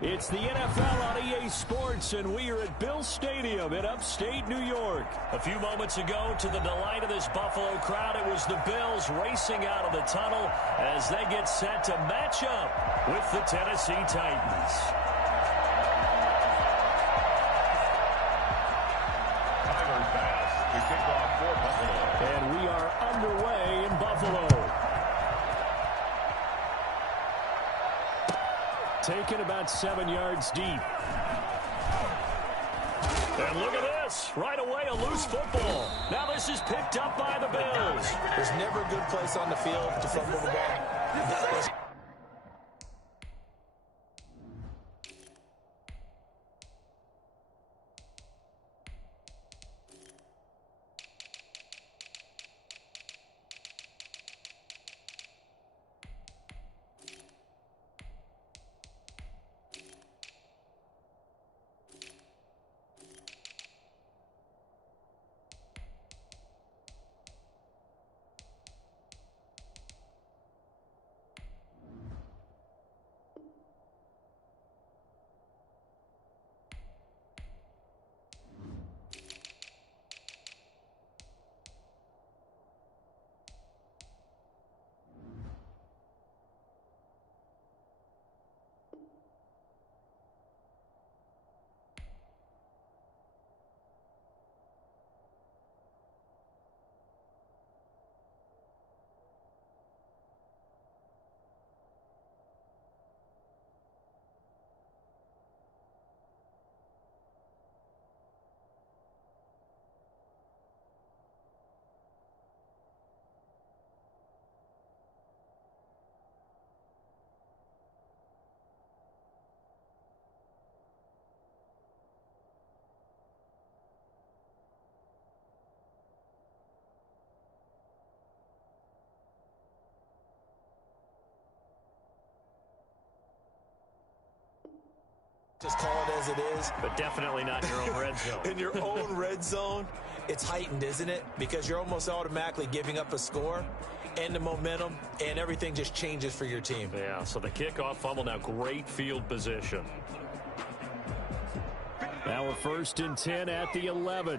It's the NFL on EA Sports, and we are at Bill Stadium in upstate New York. A few moments ago, to the delight of this Buffalo crowd, it was the Bills racing out of the tunnel as they get set to match up with the Tennessee Titans. Tyler's pass to kick off for Buffalo. And we are underway in Buffalo. Taken about 7 yards deep. And look at this. Right away, a loose football. Now this is picked up by the Bills. There's never a good place on the field to fumble the ball. Just call it as it is. But definitely not in your own red zone. In your own red zone, it's heightened, isn't it? Because you're almost automatically giving up a score and the momentum, and everything just changes for your team. Yeah, so the kickoff fumble, now great field position. Now we're 1st and 10 at the 11.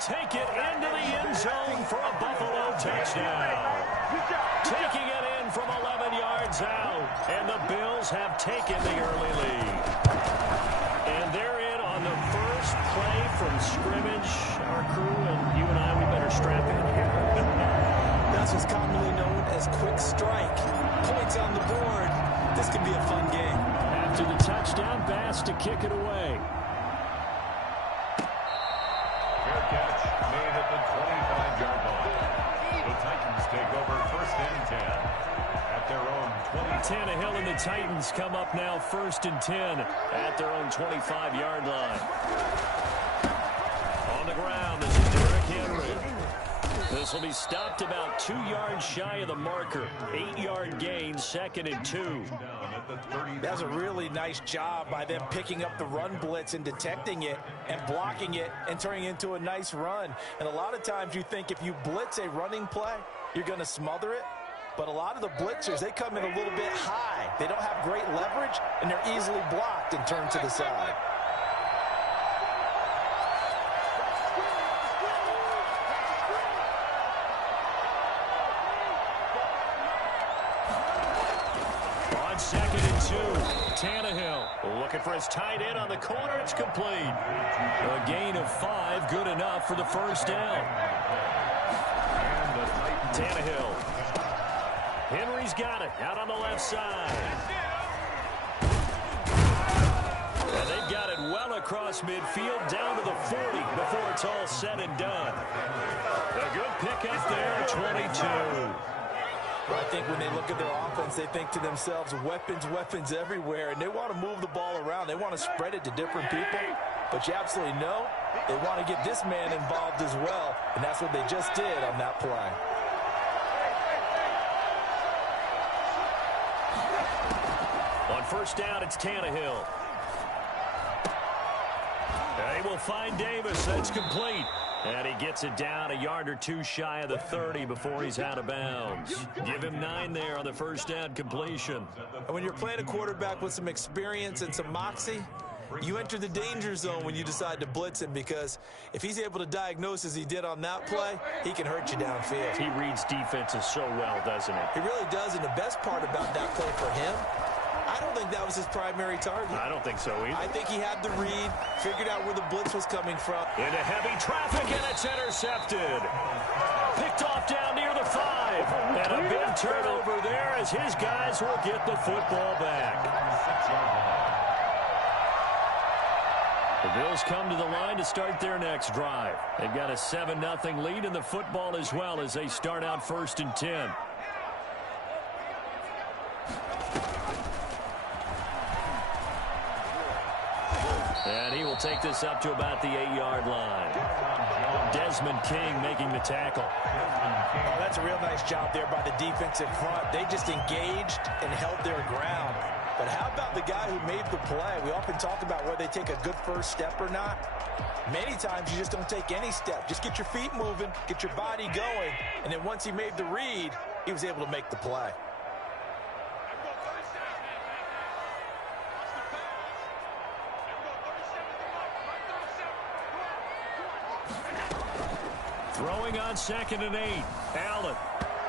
Take it into the end zone for a Buffalo touchdown. Taking it in from 11 yards out, and the Bills have taken the early lead. And they're in on the first play from scrimmage. Our crew and you and I, we better strap in here. That's what's commonly known as quick strike. Points on the board. This could be a fun game. After the touchdown, Bass to kick it away. Catch made at the 25-yard line. The Titans take over 1st and 10 at their own 20. Tannehill and the Titans come up now 1st and 10 at their own 25-yard line. On the ground, this is Derrick Henry. This will be stopped about 2 yards shy of the marker. 8-yard gain, 2nd and 2. That's a really nice job by them picking up the run blitz and detecting it and blocking it and turning it into a nice run. And a lot of times you think if you blitz a running play, you're going to smother it. But a lot of the blitzers, they come in a little bit high. They don't have great leverage, and they're easily blocked and turned to the side. Tannehill looking for his tight end on the corner. It's complete. A gain of 5, good enough for the first down. Tannehill. Henry's got it out on the left side. And they've got it well across midfield down to the 40 before it's all said and done. A good pick up there, 22. I think when they look at their offense, they think to themselves, weapons, weapons everywhere, and they want to move the ball around. They want to spread it to different people, but you absolutely know they want to get this man involved as well, and that's what they just did on that play. On first down, it's Tannehill. They will find Davis. That's complete. And he gets it down a yard or two shy of the 30 before he's out of bounds. Give him 9 there on the first down completion. And when you're playing a quarterback with some experience and some moxie, you enter the danger zone when you decide to blitz him, because if he's able to diagnose as he did on that play, he can hurt you downfield. He reads defenses so well, doesn't he? He really does, and the best part about that play for him, I don't think that was his primary target. I don't think so either. I think he had the read, figured out where the blitz was coming from. Into heavy traffic, and it's intercepted. Picked off down near the 5. And a big turnover there as his guys will get the football back. The Bills come to the line to start their next drive. They've got a 7-0 lead in the football as well as they start out 1st and 10. And he will take this up to about the 8-yard line. Desmond King making the tackle. Oh, that's a real nice job there by the defensive front. They just engaged and held their ground. But how about the guy who made the play? We often talk about whether they take a good first step or not. Many times you just don't take any step. Just get your feet moving, get your body going, and then once he made the read, he was able to make the play. Throwing on 2nd and 8. Allen.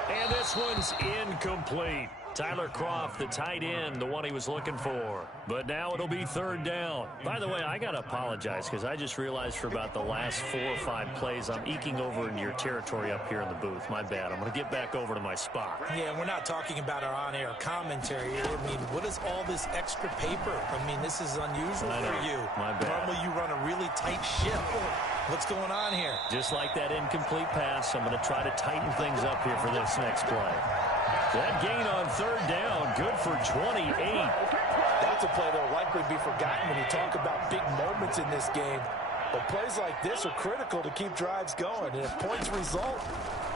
And this one's incomplete. Tyler Kroft, the tight end, the one he was looking for. But now it'll be 3rd down. By the way, I got to apologize because I just realized for about the last 4 or 5 plays, I'm eking over into your territory up here in the booth. My bad. I'm going to get back over to my spot. Yeah, we're not talking about our on-air commentary. I mean, what is all this extra paper? I mean, this is unusual for you. My bad. Normally you run a really tight ship. What's going on here? Just like that incomplete pass, I'm going to try to tighten things up here for this next play. That gain on 3rd down, good for 28. That's a play that will likely be forgotten when you talk about big moments in this game. But plays like this are critical to keep drives going. And if points result,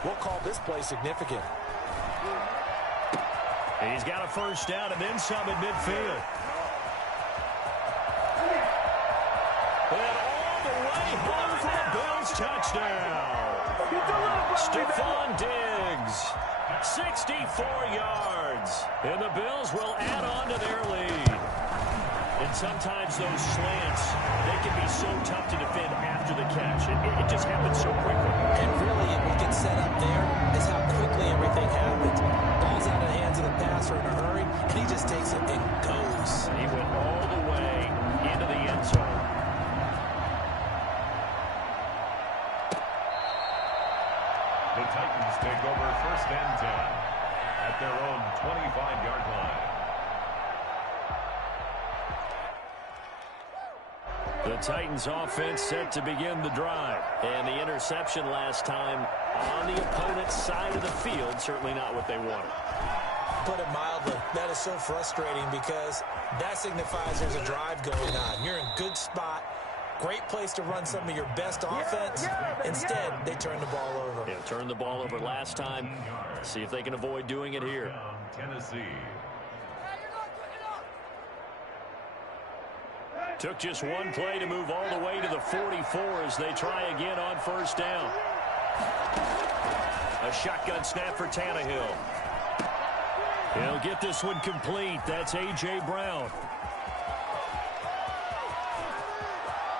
we'll call this play significant. He's got a 1st down and then some at midfield. And all the way home for the Bills touchdown. Stephon Diggs. 64 yards. And the Bills will add on to their lead. And sometimes those slants, they can be so tough to defend after the catch. It just happens so quickly. And really, what gets set up there is how quickly everything happens. Ball's out of the hands of the passer in a hurry, and he just takes it and goes. He went all the way into the end zone. The Titans take over 1st and 10 at their own 25-yard line. The Titans offense set to begin the drive. And the interception last time on the opponent's side of the field, certainly not what they wanted. Put it mildly, that is so frustrating because that signifies there's a drive going on. You're in good spot. Great place to run some of your best offense. Instead, they turn the ball over. Yeah, turned the ball over last time. See if they can avoid doing it here. Tennessee. Took just one play to move all the way to the 44 as they try again on 1st down. A shotgun snap for Tannehill. He'll get this one complete. That's A.J. Brown.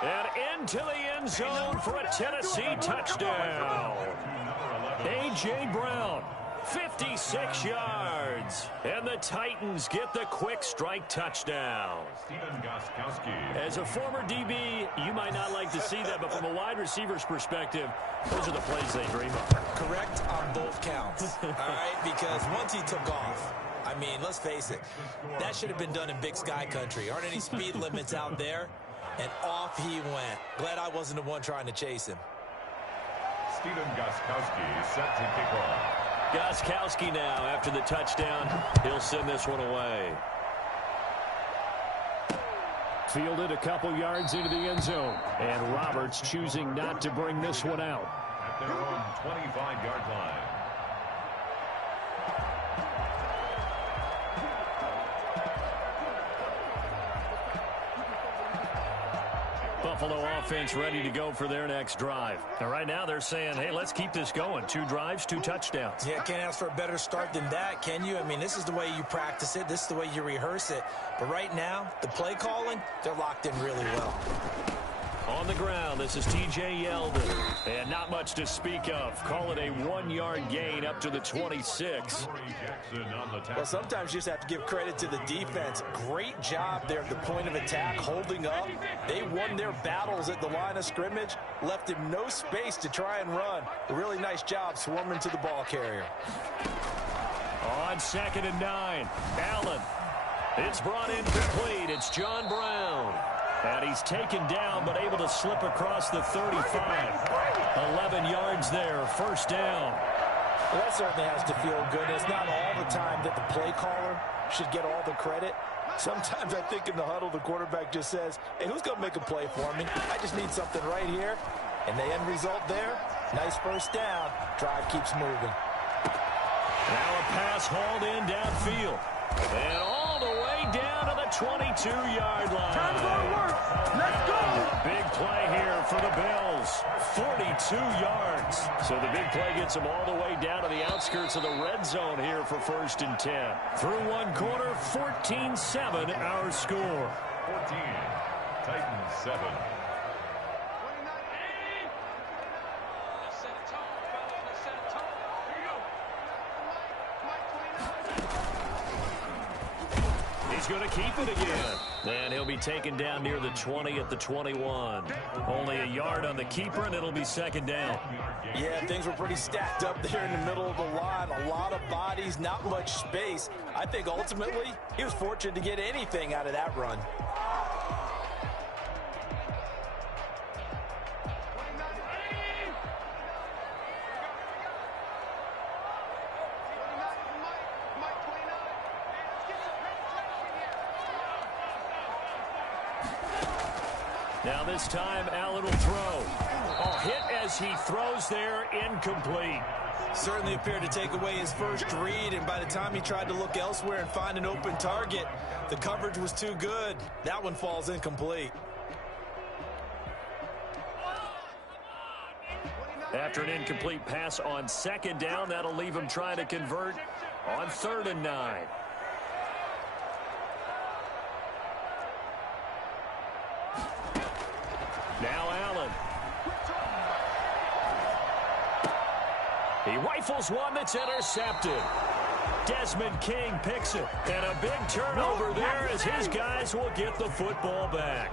And into the end zone for a Tennessee touchdown. A.J. Brown, 56 yards. And the Titans get the quick strike touchdown. As a former DB, you might not like to see that, but from a wide receiver's perspective, those are the plays they dream of. Correct on both counts, all right? Because once he took off, I mean, let's face it, that should have been done in Big Sky Country. Aren't any speed limits out there? And off he went. Glad I wasn't the one trying to chase him. Stephen Gostkowski set to kick off. Gostkowski now, after the touchdown, he'll send this one away. Fielded a couple yards into the end zone. And Roberts choosing not to bring this one out. At their own 25-yard line. Buffalo offense ready to go for their next drive. And right now they're saying, hey, let's keep this going. 2 drives, 2 touchdowns. Yeah, can't ask for a better start than that, can you? I mean, this is the way you practice it. This is the way you rehearse it. But right now, the play calling, they're locked in really well. On the ground, this is T.J. Yeldon. And not much to speak of. Call it a 1-yard gain up to the 26. Well, sometimes you just have to give credit to the defense. Great job there at the point of attack, holding up. They won their battles at the line of scrimmage, left him no space to try and run. A really nice job swarming to the ball carrier. On 2nd and 9, Allen. It's brought in complete. It's John Brown. And he's taken down, but able to slip across the 35. 11 yards there, first down. Well, that certainly has to feel good. It's not all the time that the play caller should get all the credit. Sometimes I think in the huddle, the quarterback just says, hey, who's going to make a play for me? I just need something right here. And the end result there, nice first down. Drive keeps moving. Now a pass hauled in downfield. And all the way down to the 22-yard line. Time for work. Let's go. Big play here for the Bills. 42 yards. So the big play gets them all the way down to the outskirts of the red zone here for 1st and 10. Through 1 quarter, 14-7 our score. 14, Titans 7. He's going to keep it again. And he'll be taken down near the 20 at the 21. Only a yard on the keeper, and it'll be 2nd down. Yeah, things were pretty stacked up there in the middle of the line. A lot of bodies, not much space. I think ultimately he was fortunate to get anything out of that run. Now this time, Allen will throw. A hit as he throws there, incomplete. Certainly appeared to take away his first read, and by the time he tried to look elsewhere and find an open target, the coverage was too good. That one falls incomplete. After an incomplete pass on 2nd down, that'll leave him trying to convert on 3rd and 9. Now Allen. He rifles one that's intercepted. Desmond King picks it. And a big turnover there as his guys will get the football back.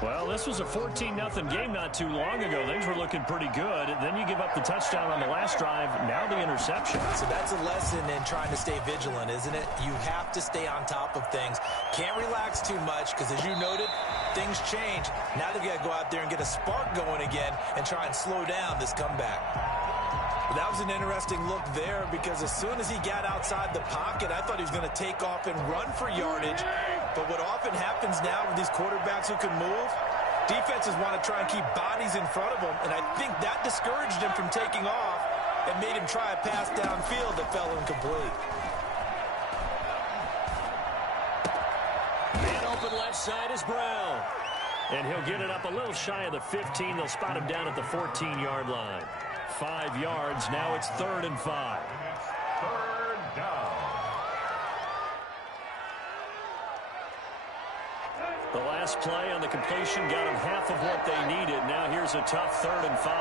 Well, this was a 14-0 game not too long ago. Things were looking pretty good. Then you give up the touchdown on the last drive. Now the interception. So that's a lesson in trying to stay vigilant, isn't it? You have to stay on top of things. Can't relax too much because, as you noted, things change. Now they've got to go out there and get a spark going again and try and slow down this comeback. That was an interesting look there because as soon as he got outside the pocket, I thought he was going to take off and run for yardage. But what often happens now with these quarterbacks who can move, defenses want to try and keep bodies in front of them, and I think that discouraged him from taking off and made him try a pass downfield that fell incomplete. Man open left side is Brown. And he'll get it up a little shy of the 15. They'll spot him down at the 14-yard line. 5 yards. Now it's 3rd and 5. 3rd down. The last play on the completion got them half of what they needed. Now here's a tough 3rd and 5.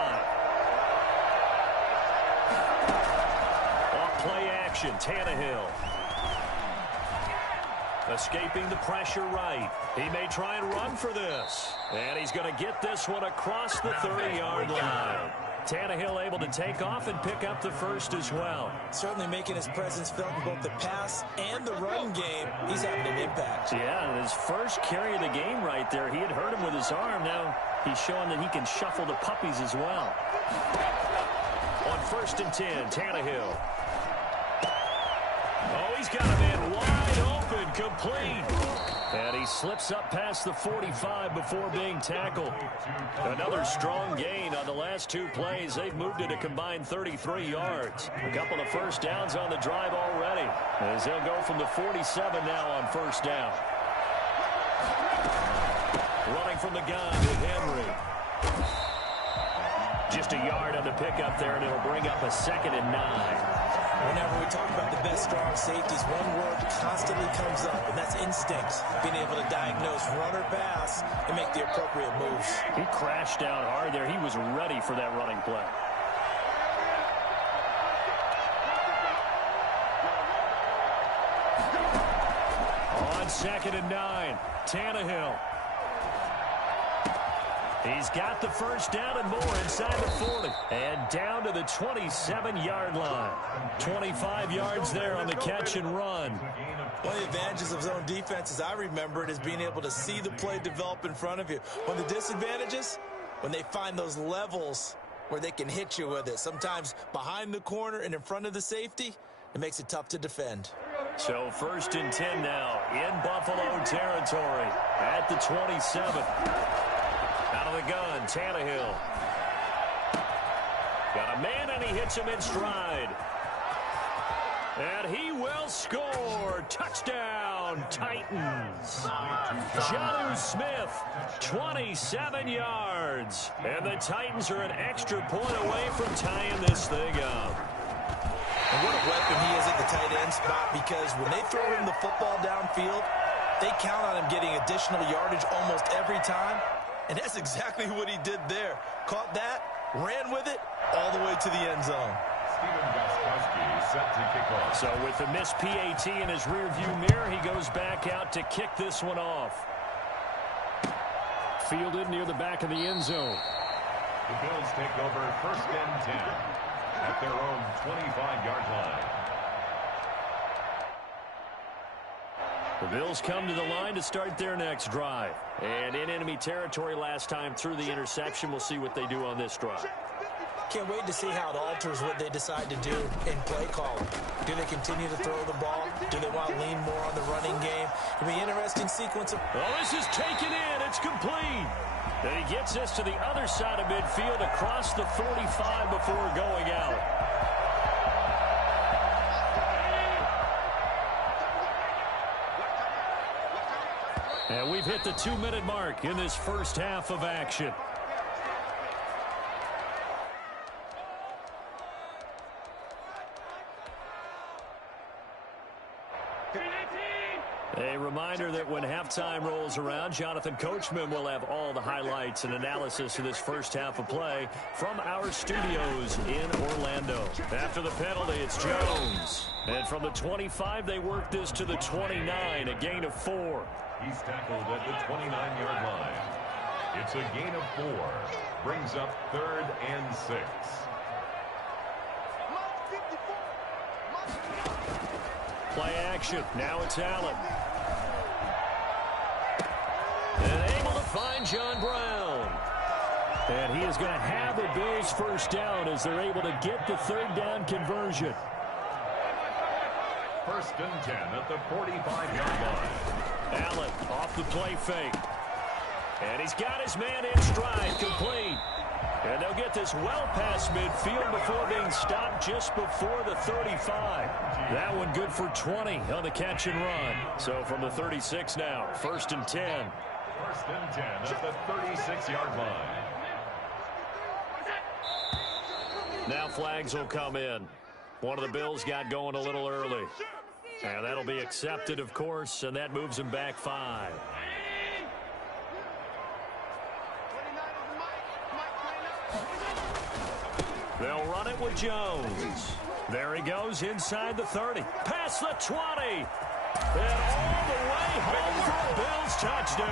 Off play action, Tannehill. Escaping the pressure right. He may try and run for this. And he's going to get this one across the 30-yard line. Tannehill able to take off and pick up the first as well. Certainly making his presence felt in both the pass and the run game. He's having an impact. Yeah, his first carry of the game right there. He had hurt him with his arm. Now he's showing that he can shuffle the puppies as well. On 1st and 10, Tannehill. Oh, he's got him in wide open, complete. And he slips up past the 45 before being tackled. Another strong gain on the last 2 plays. They've moved it a combined 33 yards. A couple of first downs on the drive already, as they'll go from the 47 now on 1st down. Running from the gun with Henry. Just a yard on the pickup there, and it'll bring up a 2nd and 9. Whenever we talk about the best strong safeties, one word constantly comes up, and that's instinct. Being able to diagnose run or pass and make the appropriate moves. He crashed down hard there. He was ready for that running play. On 2nd and 9, Tannehill. He's got the first down and more inside the 40. And down to the 27-yard line. 25 yards there on the catch and run. One of the advantages of zone defense, as I remember it, is being able to see the play develop in front of you. One of the disadvantages, when they find those levels where they can hit you with it. Sometimes behind the corner and in front of the safety, it makes it tough to defend. So 1st and 10 now in Buffalo territory at the 27. Out of the gun, Tannehill. Got a man, and he hits him in stride. And he will score. Touchdown, Titans. Jonnu Smith, 27 yards. And the Titans are an extra point away from tying this thing up. And what a weapon he is at the tight end spot, because when they throw him the football downfield, they count on him getting additional yardage almost every time. And that's exactly what he did there. Caught that, ran with it, all the way to the end zone. Steven Gostkowski set to kick off. So with the missed PAT in his rearview mirror, he goes back out to kick this one off. Fielded near the back of the end zone. The Bills take over 1st and 10 at their own 25-yard line. The Bills come to the line to start their next drive. And in enemy territory last time through the interception. We'll see what they do on this drive. Can't wait to see how it alters what they decide to do in play calling. Do they continue to throw the ball? Do they want to lean more on the running game? It'll be an interesting sequence of... Oh, this is taken in. It's complete. And he gets this to the other side of midfield across the 45 before going out. And we've hit the 2-minute mark in this first half of action. A reminder that when halftime rolls around, Jonathan Coachman will have all the highlights and analysis of this first half of play from our studios in Orlando. After the penalty, it's Jones. And from the 25, they work this to the 29, a gain of 4. He's tackled at the 29-yard line. It's a gain of 4. Brings up 3rd and 6. Play action. Now it's Allen. And able to find John Brown. And he is going to have the Bills first down as they're able to get the 3rd down conversion. 1st and 10 at the 45-yard line. Allen off the play fake. And he's got his man in stride, complete. And they'll get this well past midfield before being stopped just before the 35. That one good for 20 on the catch and run. So from the 36 now, 1st and 10. 1st and 10 at the 36-yard line. Now flags will come in. One of the Bills got going a little early. And that'll be accepted, of course, and that moves him back 5. They'll run it with Jones. There he goes inside the 30. Past the 20. And all the way home for a Bills touchdown.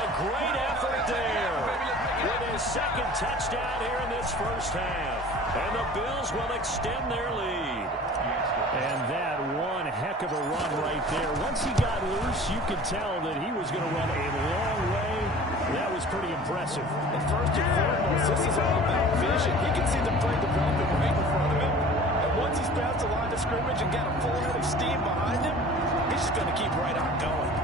A great effort there. With his 2nd touchdown here in this first half. And the Bills will extend their lead. And that one heck of a run right there. Once he got loose, you could tell that he was going to run a long way. That was pretty impressive. And first and foremost, this is all about vision. He can see the play developing right in front of him. And once he's past the line of scrimmage and got a full head of steam behind him, he's just going to keep right on going.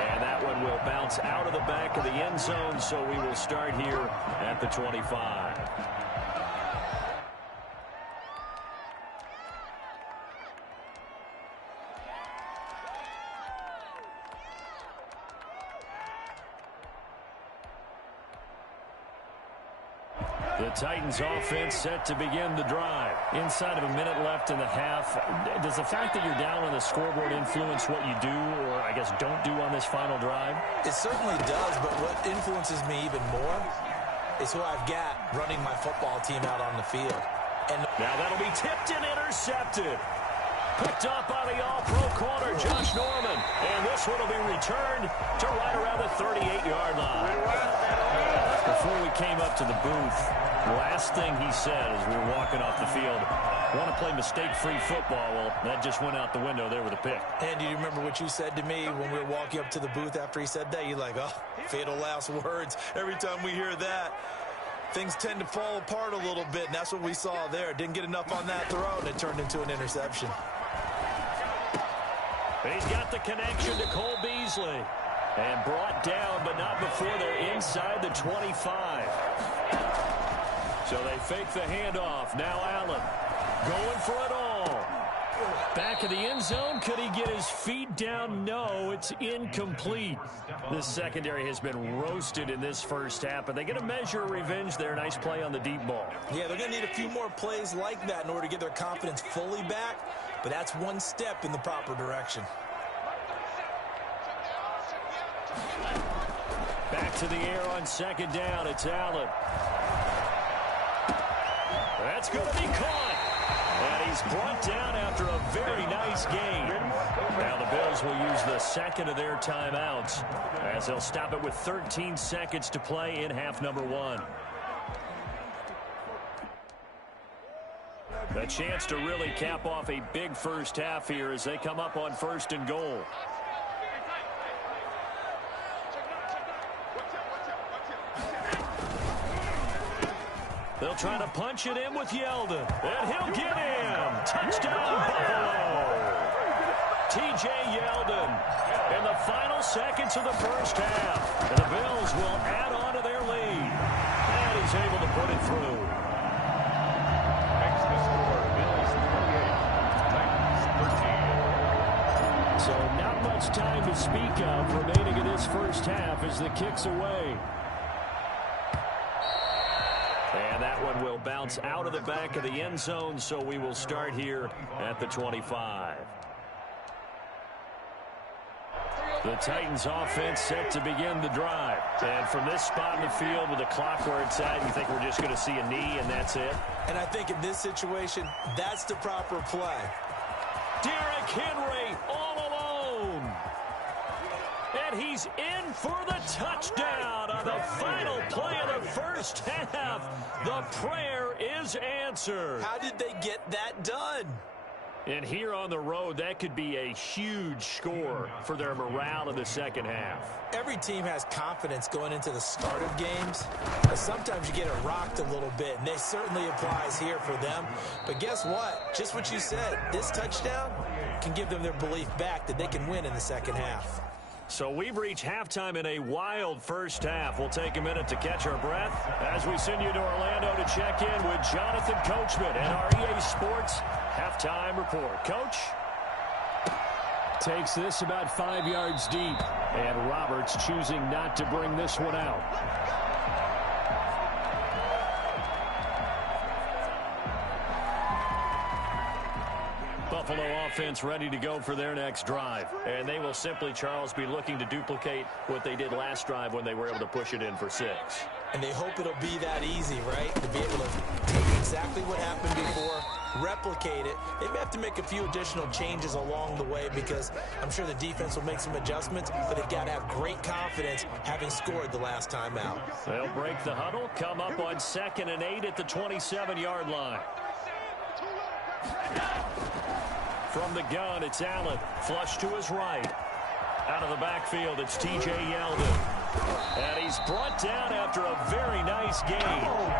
And that one will bounce out of the back of the end zone, so we will start here at the 25. The Titans offense set to begin the drive. Inside of a minute left in the half, does the fact that you're down on the scoreboard influence what you do, or I guess don't do on this final drive? It certainly does, but what influences me even more is who I've got running my football team out on the field. And now that'll be tipped and intercepted. Picked up by the all-pro corner, Josh Norman. And this one will be returned to right around the 38-yard line. Before we came up to the booth, the last thing he said as we were walking off the field, want to play mistake-free football. Well, that just went out the window there with a pick. And do you remember what you said to me when we were walking up to the booth after he said that? You're like, oh, fatal last words. Every time we hear that, things tend to fall apart a little bit, and that's what we saw there. Didn't get enough on that throw, and it turned into an interception. He's got the connection to Cole Beasley. And brought down, but not before they're inside the 25. So they fake the handoff. Now Allen going for it all. Back of the end zone. Could he get his feet down? No, it's incomplete. The secondary has been roasted in this first half, but they get a measure of revenge there. Nice play on the deep ball. Yeah, they're going to need a few more plays like that in order to get their confidence fully back, but that's one step in the proper direction. Back to the air on second down. It's Allen. That's going to be caught. And he's brought down after a very nice gain. Now the Bills will use the second of their timeouts as they'll stop it with 13 seconds to play in half number one. A chance to really cap off a big first half here as they come up on 1st and goal. They'll try to punch it in with Yeldon. And he'll get him. Touchdown, Buffalo. T.J. Yeldon in the final seconds of the first half. And the Bills will add on to their lead. And he's able to put it through. Makes the score, Bills 38, Titans 13. So not much time to speak of remaining in this first half as the kick's away. And that one will bounce out of the back of the end zone, so we will start here at the 25. The Titans offense set to begin the drive. And from this spot in the field with the clock where it's at, you think we're just going to see a knee and that's it? And I think in this situation, that's the proper play. Derrick Henry all alone. And he's in for the touchdown on the final play of the first half. The prayer is answered. How did they get that done? And here on the road, that could be a huge score for their morale in the second half. Every team has confidence going into the start of games, but sometimes you get it rocked a little bit, and this certainly applies here for them. But guess what? Just what you said, this touchdown can give them their belief back that they can win in the second half. So we've reached halftime in a wild first half. We'll take a minute to catch our breath as we send you to Orlando to check in with Jonathan Coachman and our EA Sports Halftime Report. Coach? Takes this about 5 yards deep, and Roberts choosing not to bring this one out. Buffalo offense ready to go for their next drive. And they will simply, Charles, be looking to duplicate what they did last drive when they were able to push it in for 6. And they hope it'll be that easy, right? To be able to take exactly what happened before, replicate it. They may have to make a few additional changes along the way because I'm sure the defense will make some adjustments, but they've got to have great confidence having scored the last time out. They'll break the huddle, come up on 2nd and 8 at the 27-yard line. From the gun, it's Allen. Flush to his right. Out of the backfield, it's T.J. Yeldon. And he's brought down after a very nice gain.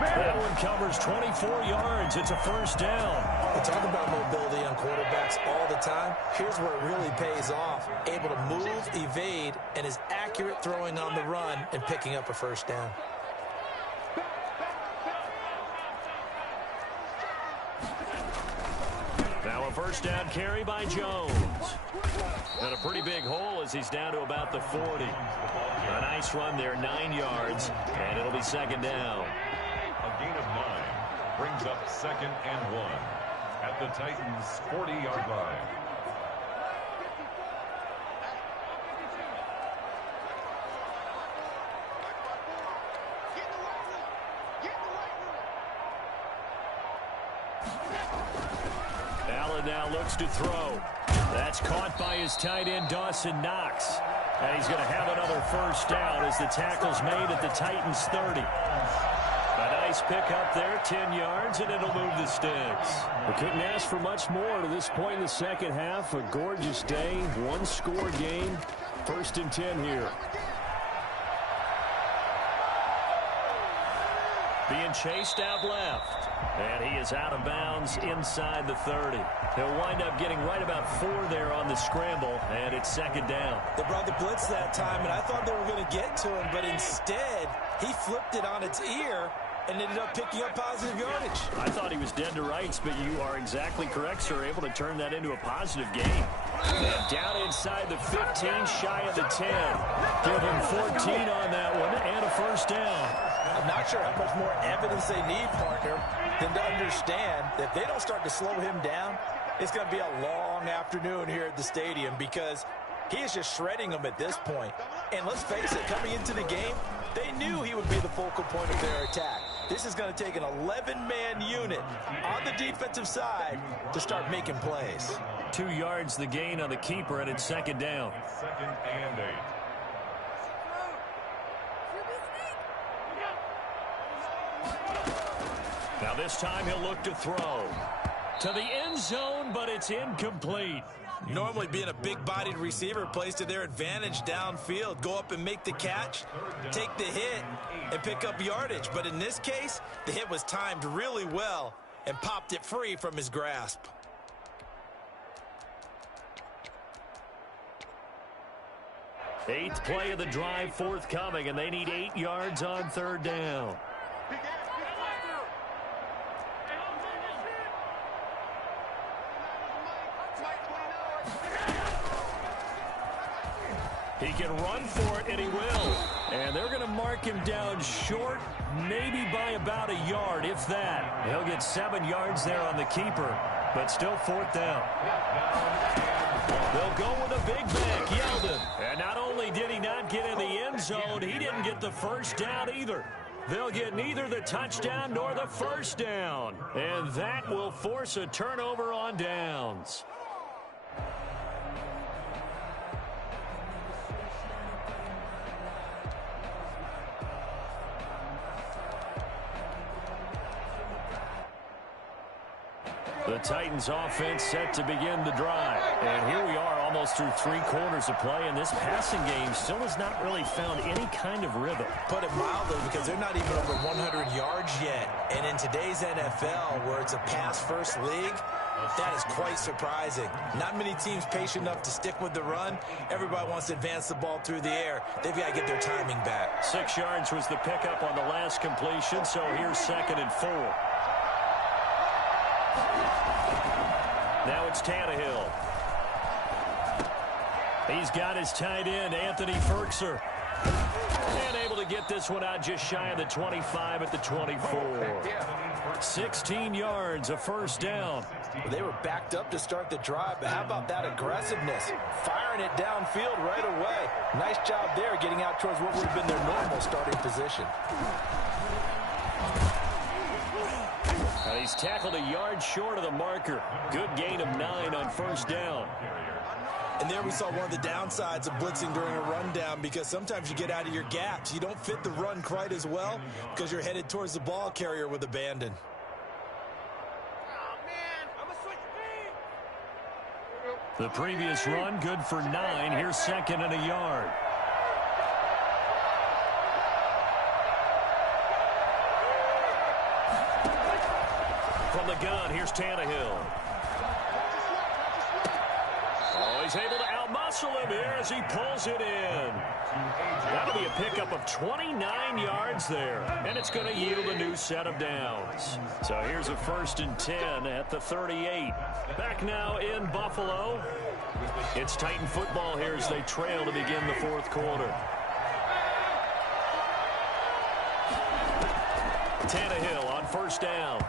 That one covers 24 yards. It's a first down. We talk about mobility on quarterbacks all the time. Here's where it really pays off. Able to move, evade, and is accurate throwing on the run and picking up a first down. Now a first down carry by Jones. And a pretty big hole as he's down to about the 40. A nice run there, 9 yards, and it'll be 2nd down. A gain of 9 brings up 2nd and 1 at the Titans' 40-yard line. Allen now looks to throw. That's caught by his tight end, Dawson Knox. And he's going to have another first down as the tackle's made at the Titans' 30. A nice pickup there, 10 yards, and it'll move the sticks. We couldn't ask for much more to this point in the second half. A gorgeous day, one-score game. 1st and 10 here. Being chased out left. And he is out of bounds inside the 30. He'll wind up getting right about 4 there on the scramble, and it's 2nd down. They brought the blitz that time, and I thought they were going to get to him, but instead, he flipped it on its ear and ended up picking up positive yardage. I thought he was dead to rights, but you are exactly correct, sir. Able to turn that into a positive gain. And down inside the 15, shy of the 10. Give him 14 on that one, and a first down. I'm not sure how much more evidence they need, partner, than to understand that if they don't start to slow him down, it's going to be a long afternoon here at the stadium because he is just shredding them at this point. And let's face it, coming into the game, they knew he would be the focal point of their attack. This is going to take an 11-man unit on the defensive side to start making plays. 2 yards the gain on the keeper, and it's 2nd down. 2nd and 8. Now this time he'll look to throw to the end zone, but it's incomplete. Normally being a big-bodied receiver plays to their advantage downfield. Go up and make the catch, take the hit, and pick up yardage. But in this case, the hit was timed really well and popped it free from his grasp. Eighth play of the drive forthcoming, and they need 8 yards on 3rd down. He can run for it, and he will. And they're going to mark him down short, maybe by about a yard, if that. He'll get 7 yards there on the keeper, but still 4th down. They'll go with a big back, Yeldon. And not only did he not get in the end zone, he didn't get the first down either. They'll get neither the touchdown nor the first down. And that will force a turnover on downs. The Titans offense set to begin the drive. And here we are almost through 3 quarters of play, and this passing game still has not really found any kind of rhythm. Put it mildly, because they're not even over 100 yards yet. And in today's NFL, where it's a pass-first league, that is quite surprising. Not many teams patient enough to stick with the run. Everybody wants to advance the ball through the air. They've got to get their timing back. 6 yards was the pickup on the last completion, so here's 2nd and 4. Now it's Tannehill. He's got his tight end, Anthony Ferkser. And able to get this one out just shy of the 25 at the 24. 16 yards, a first down. Well, they were backed up to start the drive, but how about that aggressiveness? Firing it downfield right away. Nice job there getting out towards what would have been their normal starting position. And he's tackled a yard short of the marker. Good gain of 9 on first down. And there we saw one of the downsides of blitzing during a rundown, because sometimes you get out of your gaps. You don't fit the run quite as well because you're headed towards the ball carrier with abandon. The previous run good for 9. Here's 2nd and a yard. From the gun, here's Tannehill. Oh, he's able to outmuscle him here as he pulls it in. That'll be a pickup of 29 yards there, and it's going to yield a new set of downs. So here's a 1st and 10 at the 38. Back now in Buffalo. It's Titan football here as they trail to begin the 4th quarter. Tannehill on first down.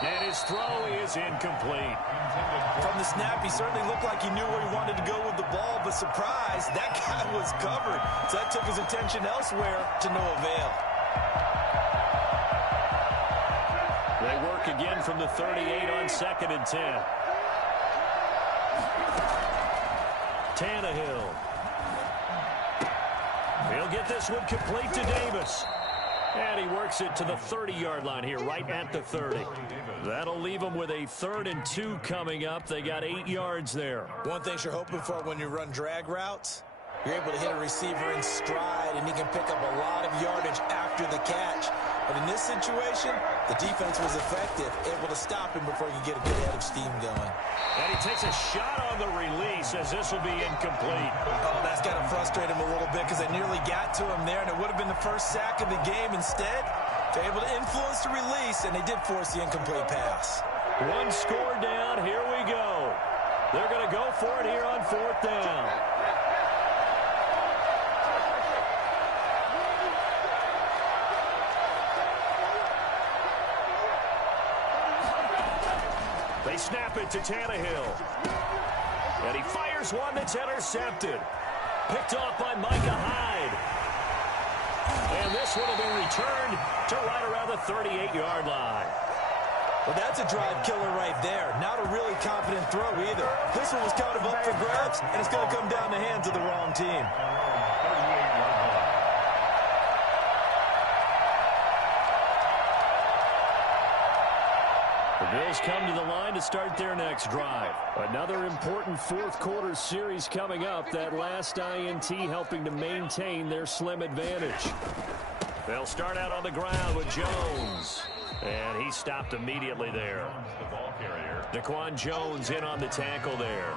And his throw is incomplete. From the snap, he certainly looked like he knew where he wanted to go with the ball, but surprise, that guy was covered. So that took his attention elsewhere to no avail. They work again from the 38 on 2nd and 10. Tannehill. He'll get this one complete to Davis. And he works it to the 30-yard line here, right at the 30. That'll leave them with a 3rd and 2 coming up. They got 8 yards there. One thing you're hoping for when you run drag routes, you're able to hit a receiver in stride, and he can pick up a lot of yardage after the catch. But in this situation, the defense was effective, able to stop him before he could get a good head of steam going. And he takes a shot on the release as this will be incomplete. Oh, that's got to frustrate him a little bit because they nearly got to him there, and it would have been the first sack of the game. Instead, they're able to influence the release, and they did force the incomplete pass. One score down. Here we go. They're going to go for it here on 4th down. They snap it to Tannehill. And he fires one that's intercepted. Picked off by Micah Hyde. And this one will be returned to right around the 38-yard line. Well, that's a drive killer right there. Not a really confident throw either. This one was kind of up for grabs, and it's going to come down the hands of the wrong team. The Bills come to the line to start their next drive. Another important 4th quarter series coming up. That last INT helping to maintain their slim advantage. They'll start out on the ground with Jones. And he stopped immediately there. Daquan Jones in on the tackle there.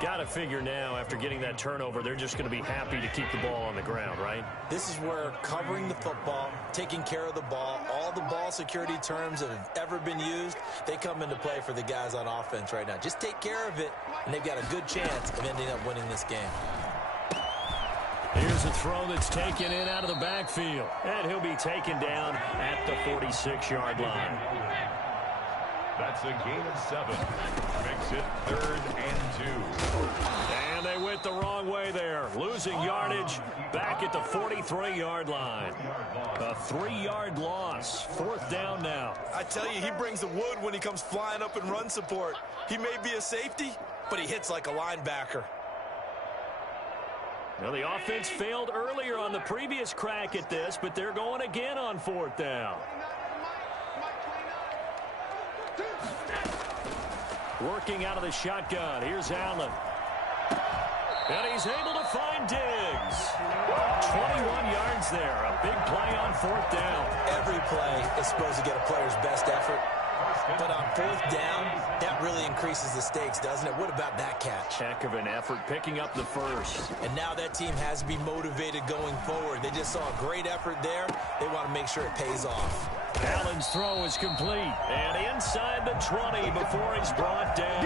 Got to figure now, after getting that turnover, they're just going to be happy to keep the ball on the ground, right? This is where covering the football, taking care of the ball, all the ball security terms that have ever been used, they come into play for the guys on offense right now. Just take care of it, and they've got a good chance of ending up winning this game. Here's a throw that's taken in out of the backfield. And he'll be taken down at the 46-yard line. That's a gain of 7. Makes it 3rd and 2. And they went the wrong way there. Losing yardage back at the 43-yard line. A 3-yard loss. 4th down now. I tell you, he brings the wood when he comes flying up in run support. He may be a safety, but he hits like a linebacker. Well, the offense failed earlier on the previous crack at this, but they're going again on 4th down. Working out of the shotgun. Here's Allen. And he's able to find Diggs. 21 yards there. A big play on 4th down. Every play is supposed to get a player's best effort. But on 4th down, that really increases the stakes, doesn't it? What about that catch? Heck of an effort picking up the first. And now that team has to be motivated going forward. They just saw a great effort there. They want to make sure it pays off. Allen's throw is complete. And inside the 20 before he's brought down.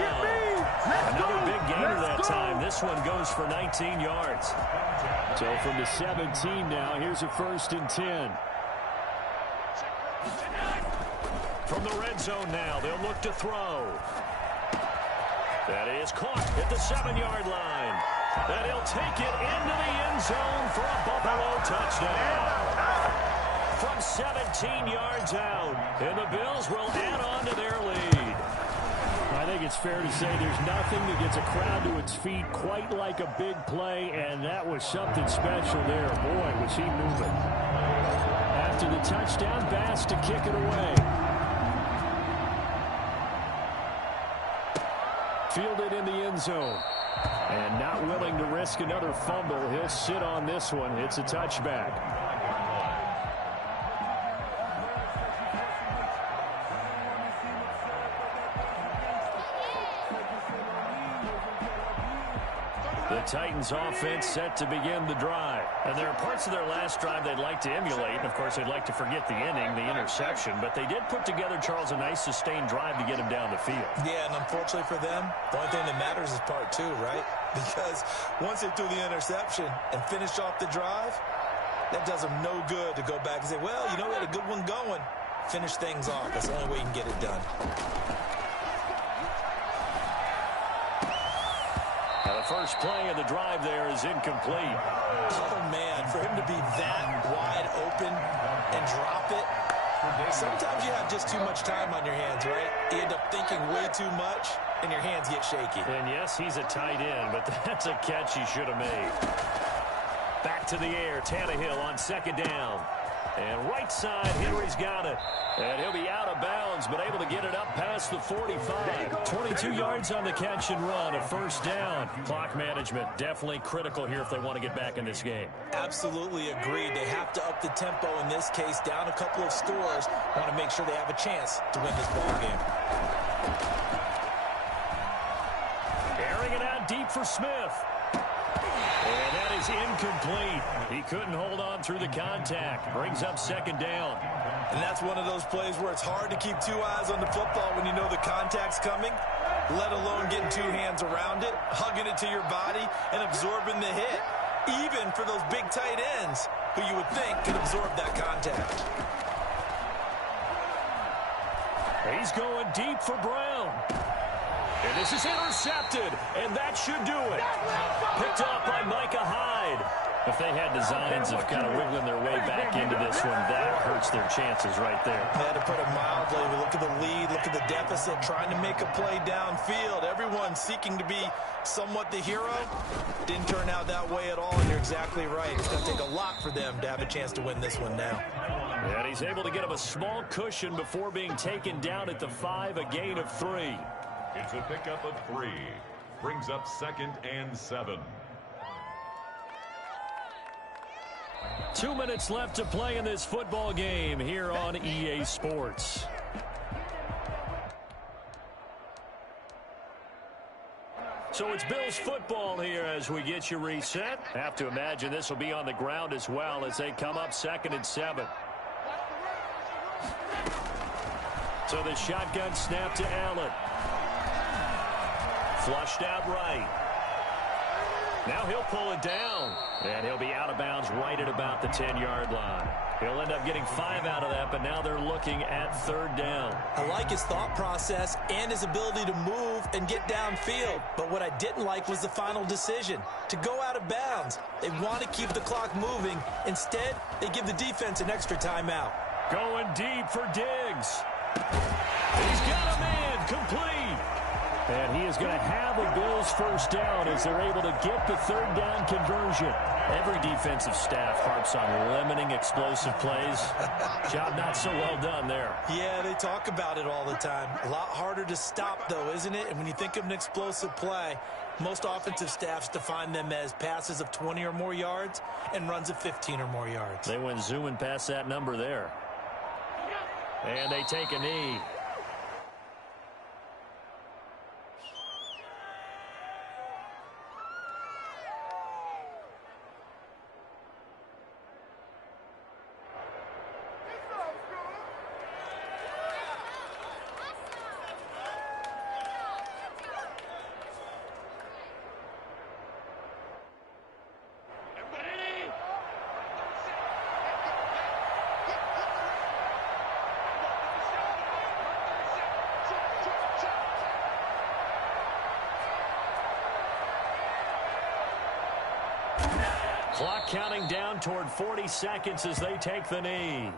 Another big gainer that time. This one goes for 19 yards. So from the 17 now, here's a 1st and 10. From the red zone now, they'll look to throw. That is caught at the 7-yard line. And he'll take it into the end zone for a Buffalo touchdown. From 17 yards out, and the Bills will add on to their lead. I think it's fair to say there's nothing that gets a crowd to its feet quite like a big play, and that was something special there. Boy, was he moving. After the touchdown, Bass to kick it away. Fielded in the end zone. And not willing to risk another fumble. He'll sit on this one. It's a touchback. The Titans offense set to begin the drive. And there are parts of their last drive they'd like to emulate. And, of course, they'd like to forget the inning, the interception. But they did put together, Charles, a nice sustained drive to get him down the field. Yeah, and unfortunately for them, the only thing that matters is part 2, right? Because once they threw the interception and finished off the drive, that does them no good to go back and say, well, you know, we had a good one going. Finish things off. That's the only way you can get it done. And the first play of the drive there is incomplete. Oh, man, for him to be that wide open and drop it. Sometimes you have just too much time on your hands, right? You end up thinking way too much, and your hands get shaky. And yes, he's a tight end, but that's a catch he should have made. Back to the air, Tannehill on second down. And right side, Henry's got it. And he'll be out of bounds, but able to get it up past the 45. 22 yards on the catch and run, a first down. Clock management definitely critical here if they want to get back in this game. Absolutely agreed. They have to up the tempo in this case, down a couple of scores. Want to make sure they have a chance to win this ball game. Airing it out deep for Smith. And that is incomplete. He couldn't hold on through the contact. Brings up second down. And that's one of those plays where it's hard to keep two eyes on the football when you know the contact's coming, let alone getting two hands around it, hugging it to your body, and absorbing the hit, even for those big tight ends who you would think could absorb that contact. He's going deep for Brown. And this is intercepted, and that should do it. Picked up by Micah Hyde. If they had designs of kind of wiggling their way back into this one, that hurts their chances right there. They had to put it mildly. We look at the lead, look at the deficit, trying to make a play downfield. Everyone seeking to be somewhat the hero. Didn't turn out that way at all, and you're exactly right. It's going to take a lot for them to have a chance to win this one now. And he's able to get him a small cushion before being taken down at the 5, a gain of 3. It's a pickup of 3. Brings up 2nd and 7. 2 minutes left to play in this football game here on EA Sports. So it's Bills football here as we get you reset. Have to imagine this will be on the ground as well as they come up 2nd and 7. So the shotgun snap to Allen. Flushed out right. Now he'll pull it down. And he'll be out of bounds right at about the 10-yard line. He'll end up getting 5 out of that, but now they're looking at 3rd down. I like his thought process and his ability to move and get downfield. But what I didn't like was the final decision, to go out of bounds. They want to keep the clock moving. Instead, they give the defense an extra timeout. Going deep for Diggs. He's got a man complete. And he is going to have a Bills first down as they're able to get the 3rd down conversion. Every defensive staff harps on limiting explosive plays. Job not so well done there. Yeah, they talk about it all the time. A lot harder to stop, though, isn't it? And when you think of an explosive play, most offensive staffs define them as passes of 20 or more yards and runs of 15 or more yards. They went zooming past that number there. And they take a knee. Clock counting down toward 40 seconds as they take the knee.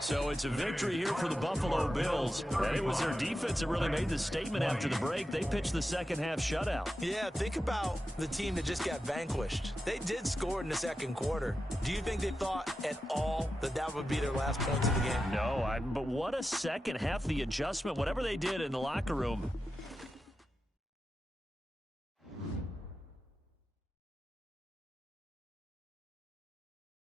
So it's a victory here for the Buffalo Bills. And it was their defense that really made the statement after the break. They pitched the second half shutout. Yeah, think about the team that just got vanquished. They did score in the second quarter. Do you think they thought at all that that would be their last points of the game? No, but what a second half, the adjustment, whatever they did in the locker room.